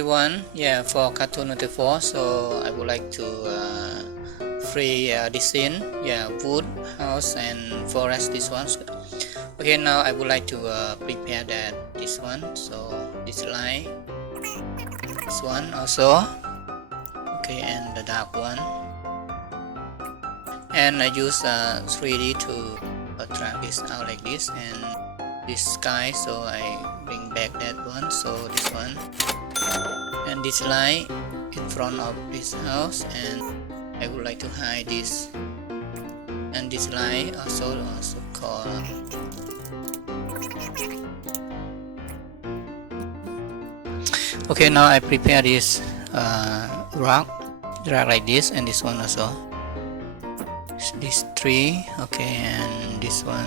everyone. Yeah, for cartoon 94, so I would like to free this scene. Yeah, wood, house and forest, this one. Okay, now I would like to prepare this one. So this line, this one also. Okay, and the dark one. And I use 3D to drag this out like this, and this sky, so I bring back that one, so this one, and this line in front of this house, and I would like to hide this, and this line also called okay. Now I prepare this drag like this, and this one also, this tree. Okay, and this one.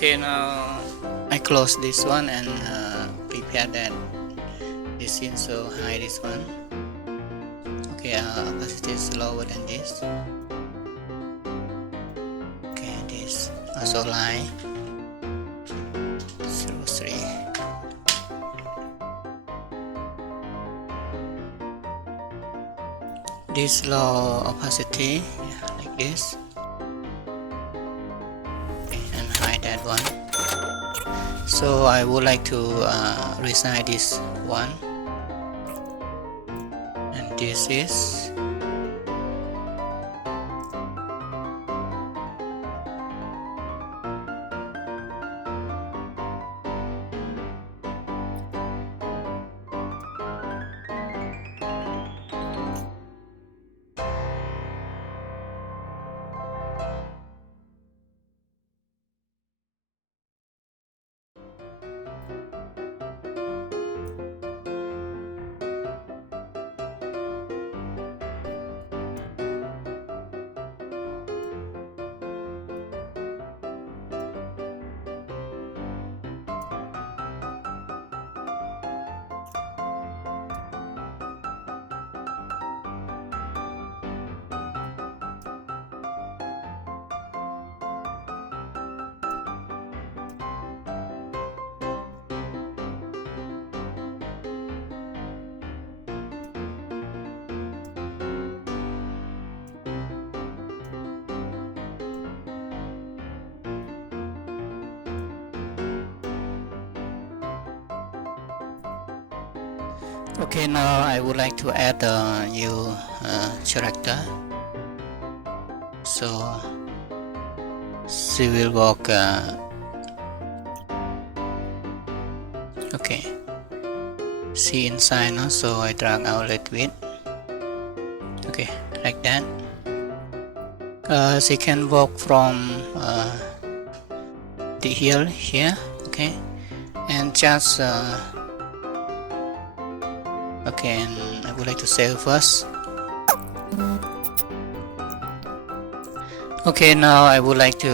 Okay, now I close this one and prepare this scene, so hide this one. Okay, opacity is lower than this. Okay, this also line 03. This low opacity, yeah, like this. That one. So I would like to resize this one, and this is okay. Now I would like to add a new character, so she will walk okay, see inside now, so I drag out a little bit. Okay, like that. She can walk from the hill here. Okay, and just okay, and I would like to save first. Okay, now I would like to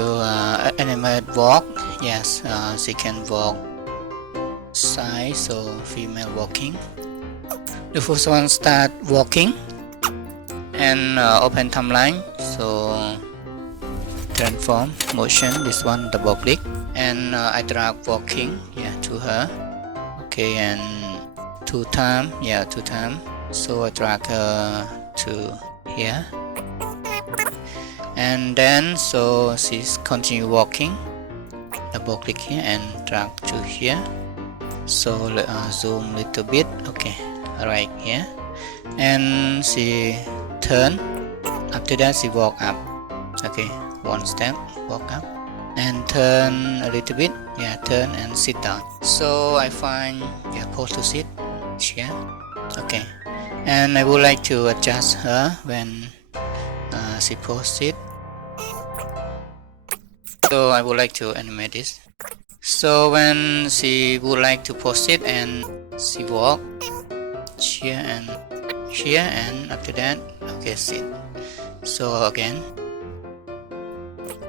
animate walk. Yes, she can walk side, so female walking. The first one start walking, and open timeline, so transform motion, this one double click, and I drag walking, yeah, to her. Okay, and two times, so I drag her to here, and then so she's continue walking, double click here and drag to here, so zoom a little bit. Okay, right here, and she turn. After that she walk up. Okay, one step, walk up and turn a little bit, yeah, turn and sit down. So I find, yeah, pose to sit here. Okay, and I would like to adjust her when she pose it. So I would like to animate this. So when she would like to post it, and she walk here and here, and after that, okay, sit. So again,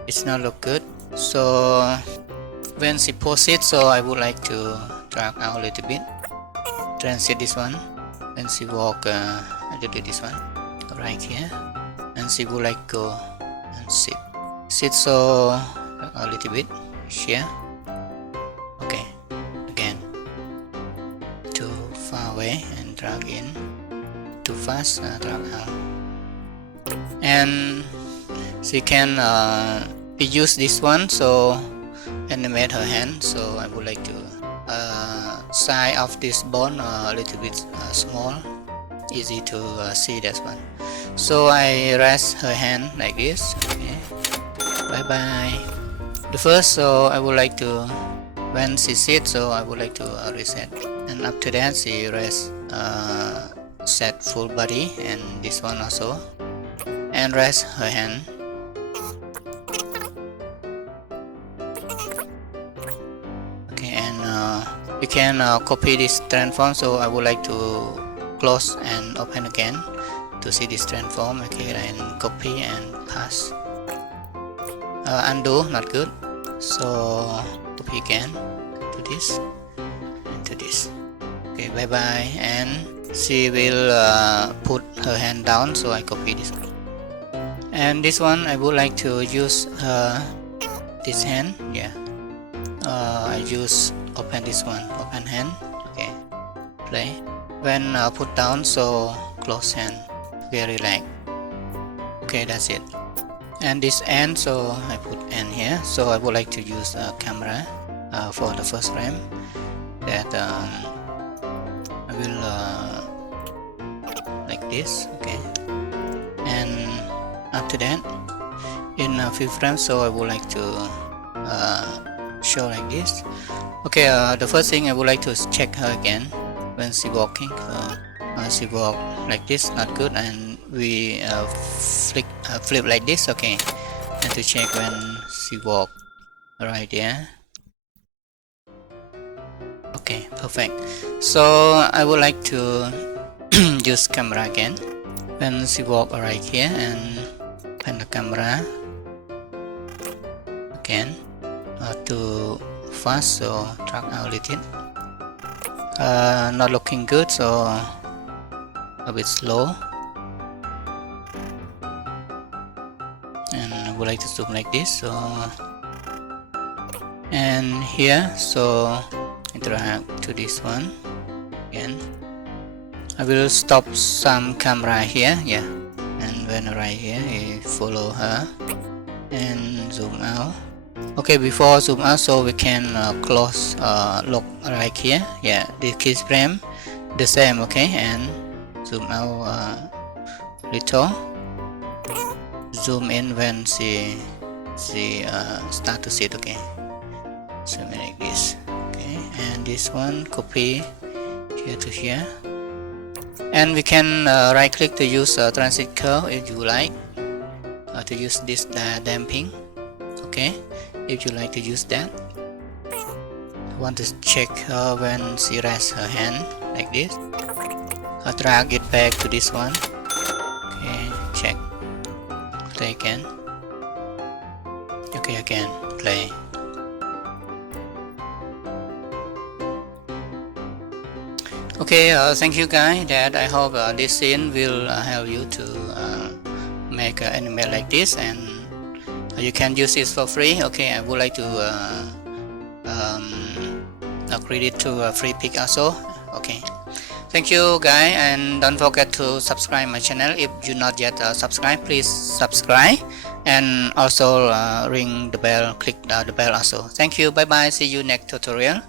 it's not look good. So when she posts it, so I would like to drag out a little bit, transit this one. When she walk, I do this one right here, and she would like go and sit. So a little bit here. Okay, again, too far away and drag in, too fast, drag out. And she can use this one, so animate her hand. So I would like to size of this bone a little bit small, easy to see that one. So I rest her hand like this. Okay, bye bye. The first, so I would like to, when she sits, so I would like to reset, and after that she rest, set full body, and this one also, and rest her hand. Okay, and you can copy this transform. So I would like to close and open again to see this transform. Okay, and copy and pass. Undo, not good. So copy again to this and to this. Okay, bye bye. And she will put her hand down, so I copy this one. And this one I would like to use this hand. Yeah, I use open this one, open hand. Okay, play. When put down, so close hand. Okay, relax. Okay, that's it. And this end, so I put end here. So I would like to use a camera for the first frame. That I will like this. Okay, and after that, in a few frames, so I would like to show like this. Okay, the first thing I would like to check her again when she walking. She walk like this, not good, and we flip like this. Okay, and to check when she walk right there. Okay, perfect. So I would like to use camera again when she walk right here, and open the camera again. Too fast, so drag out a little. Not looking good, so a bit slow. And I would like to zoom like this. So, and here, so I drag to this one again. I will stop some camera here. Yeah, and when right here, I follow her and zoom out. Okay, before zoom out, so we can close look right here. Yeah, this keyframe the same. Okay, and zoom out little, zoom in when she start to sit. Okay, zoom in like this. Okay, and this one copy here to here, and we can right click to use transit curve if you like, to use this damping. Okay, if you like to use that. I want to check when she rests her hand like this. I'll drag it back to this one. Okay, check. Play again. Okay, again, play. Okay, thank you guys. That I hope this scene will help you to make an animate like this, and you can use it for free. Okay, I would like to credit to free pick also. Okay, thank you guys, and don't forget to subscribe my channel. If you not yet subscribed, please subscribe, and also ring the bell, click the bell also. Thank you, bye bye, see you next tutorial.